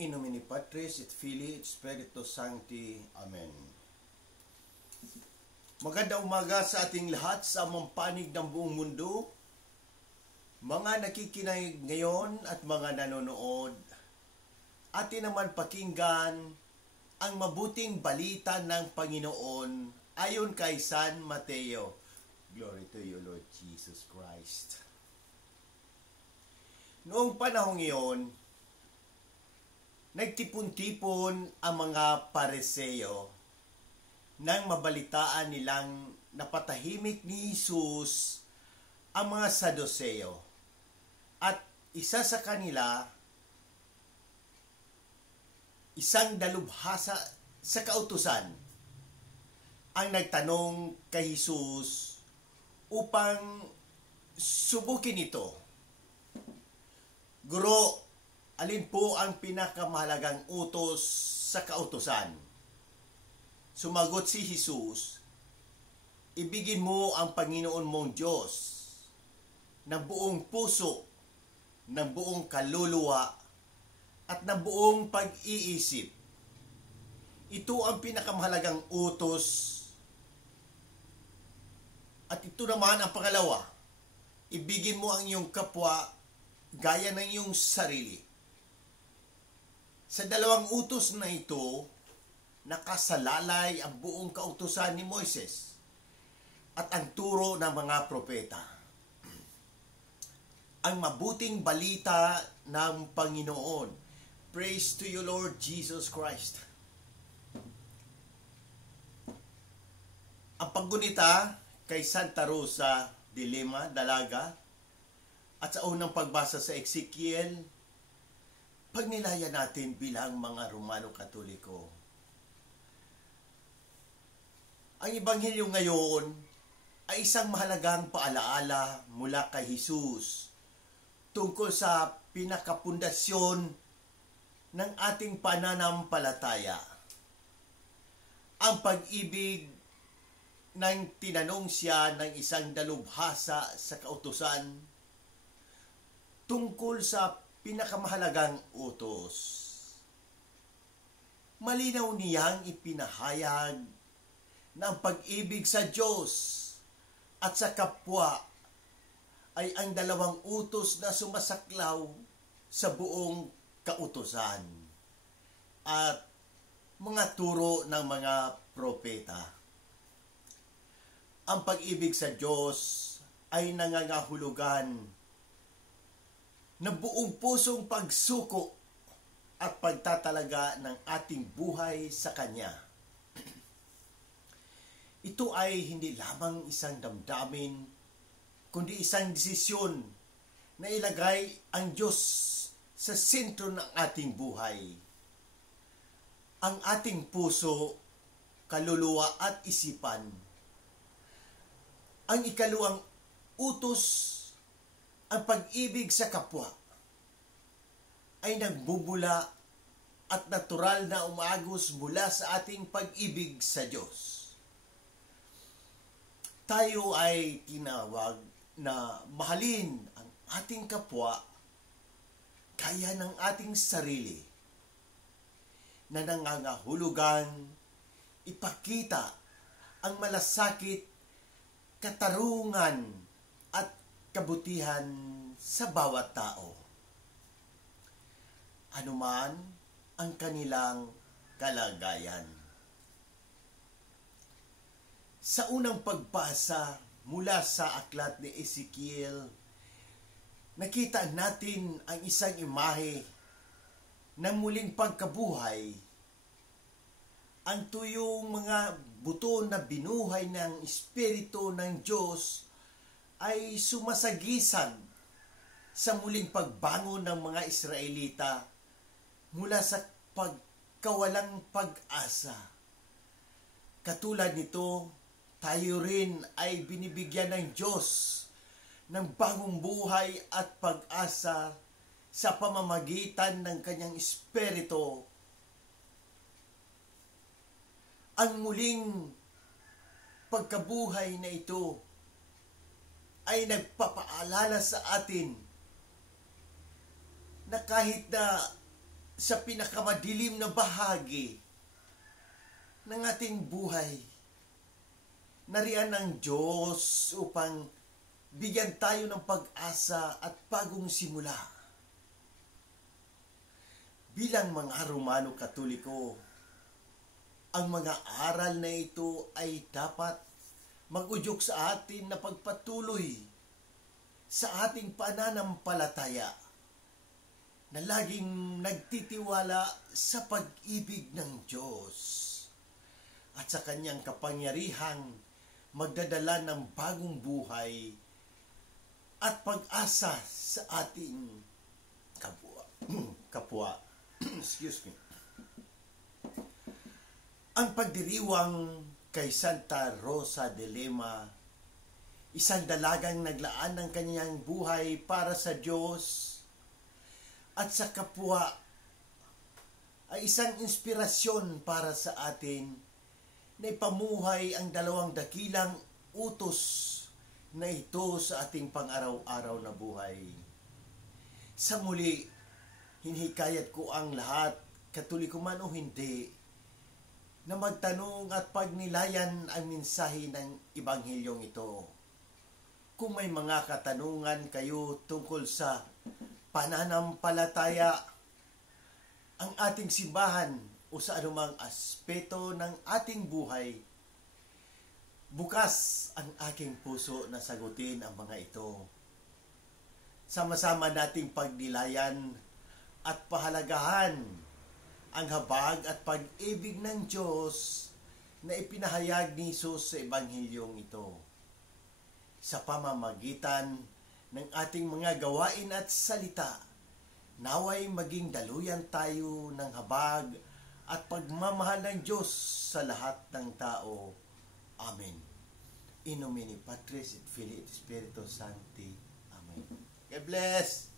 In nomine Patris et Filii et Spiritus Sancti. Amen. Magandang umaga sa ating lahat sa mampanig ng buong mundo, mga nakikinig ngayon at mga nanonood. Atin naman pakinggan ang mabuting balita ng Panginoon ayon kay San Mateo. Glory to you, Lord Jesus Christ. Noong panahong iyon, nagtipon-tipon ang mga Pariseo nang mabalitaan nilang napatahimik ni Jesus ang mga Saduseo. At isa sa kanila, isang dalubhasa sa kautusan, ang nagtanong kay Jesus upang subukin ito. Guro, alin po ang pinakamahalagang utos sa kautusan? Sumagot si Jesus, ibigin mo ang Panginoon mong Diyos ng buong puso, ng buong kaluluwa, at ng buong pag-iisip. Ito ang pinakamahalagang utos. At ito naman ang pangalawa, ibigin mo ang iyong kapwa gaya ng iyong sarili. Sa dalawang utos na ito, nakasalalay ang buong kautusan ni Moises at ang turo ng mga propeta. Ang mabuting balita ng Panginoon. Praise to you, Lord Jesus Christ. Ang paggunita kay Santa Rosa de Lima, Dalaga, at sa unang pagbasa sa Ezekiel, pagnilaya natin bilang mga Romano Katoliko. Ang Ebanghelyo ngayon ay isang mahalagang paalaala mula kay Jesus tungkol sa pinakapundasyon ng ating pananampalataya. Ang pag-ibig ng tinanong siya ng isang dalubhasa sa kautusan tungkol sa pinakamahalagang utos. Malinaw niyang ipinahayag na ang pag-ibig sa Diyos at sa kapwa ay ang dalawang utos na sumasaklaw sa buong kautusan at mga turo ng mga propeta. Ang pag-ibig sa Diyos ay nangangahulugan ng buong pusong pagsuko at pagtatalaga ng ating buhay sa Kanya. Ito ay hindi lamang isang damdamin, kundi isang desisyon na ilagay ang Diyos sa sentro ng ating buhay. Ang ating puso, kaluluwa at isipan. Ang ikaluwang utos, ang pag-ibig sa kapwa, ay nagbubula at natural na umagos mula sa ating pag-ibig sa Diyos. Tayo ay tinawag na mahalin ang ating kapwa gaya ng ating sarili, na nangangahulugang ipakita ang malasakit, katarungan at kabutihan sa bawat tao, anuman ang kanilang kalagayan. Sa unang pagbasa mula sa aklat ni Ezekiel, nakita natin ang isang imahe ng muling pagkabuhay. Ang tuyong mga buto na binuhay ng Espiritu ng Diyos ay sumasagisag sa muling pagbangon ng mga Israelita mula sa pagkawalang pag-asa. Katulad nito, tayo rin ay binibigyan ng Diyos ng bagong buhay at pag-asa sa pamamagitan ng Kanyang Espiritu. Ang muling pagkabuhay na ito ay nagpapaalala sa atin na kahit na sa pinakamadilim na bahagi ng ating buhay. Nariyan ang Diyos upang bigyan tayo ng pag-asa at bagong simula. Bilang mga Romano Katoliko, ang mga aral na ito ay dapat mag-udyok sa atin na pagpatuloy sa ating pananampalataya na laging nagtitiwala sa pag-ibig ng Diyos at sa kanyang kapangyarihang magdadala ng bagong buhay at pag-asa sa ating kapwa. Excuse me. Ang pagdiriwang kay Santa Rosa de Lima, isang dalagang naglaan ng kanyang buhay para sa Diyos at sa kapwa, ay isang inspirasyon para sa atin na ipamuhay ang dalawang dakilang utos na ito sa ating pang-araw-araw na buhay. Sa muli, hinihikayat ko ang lahat, Katoliko man o hindi, na magtanong at pagnilayan ang mensahe ng Ebanghilyong ito. Kung may mga katanungan kayo tungkol sa pananampalataya, ang ating simbahan o sa anumang aspeto ng ating buhay, bukas ang aking puso na sagutin ang mga ito. Sama-sama nating pagnilayan at pahalagahan ang habag at pag-ibig ng Diyos na ipinahayag ni Jesus sa Ebanghilyong ito. Sa pamamagitan ng ating mga gawain at salita, naway maging daluyan tayo ng habag at pagmamahal ng Diyos sa lahat ng tao. Amen. In nomine Patris et Filii et Spiritus Sancti. Amen. God bless!